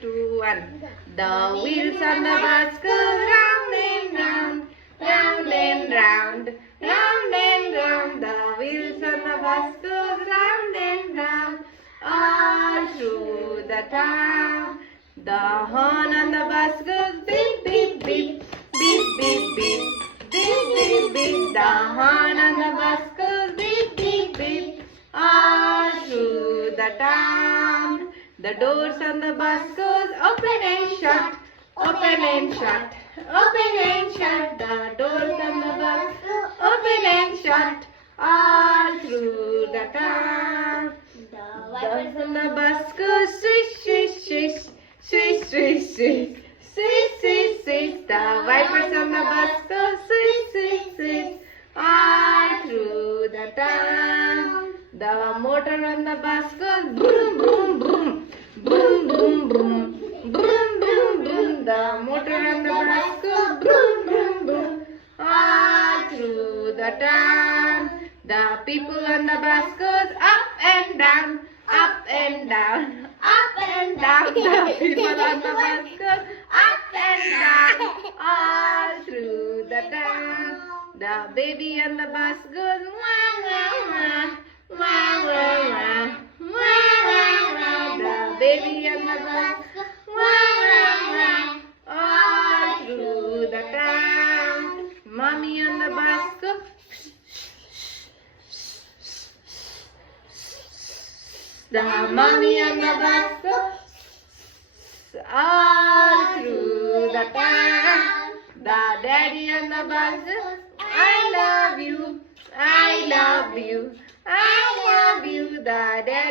2, 1. The wheels on the bus go round and round, round and round, round and round. The wheels on the bus goes round and round, all through the town. The horn on the bus goes beep, beep, beep, beep, beep, beep, beep, beep, beep. The horn on the bus goes beep, beep, beep, all through the town. The doors on the bus goes open and shut, open and shut, open and shut. The doors on the bus go open and shut, all through the town. The wipers on the bus go swish, swish, swish, swish, swish, swish, swish, swish, swish. The wipers on the bus go swish, swish, swish, all through the town. The motor on the bus goes boom, boom, boom, boom, boom, boom, boom, boom, boom. The motor on the bus goes boom, boom, boom, all through the town. The people on the bus goes up and down, up and down, up and down. The people on the bus goes up and down, all through the town. The baby on the bus goes wah, wah, wah, wah, wah, wah, wah, wah, wah. The baby on the bus goes wah, wah, wah, all through the town. Mommy on the bus goes the mommy on the bus goes all through the town. The daddy on the bus goes, I love you, I love you, I love you. The daddy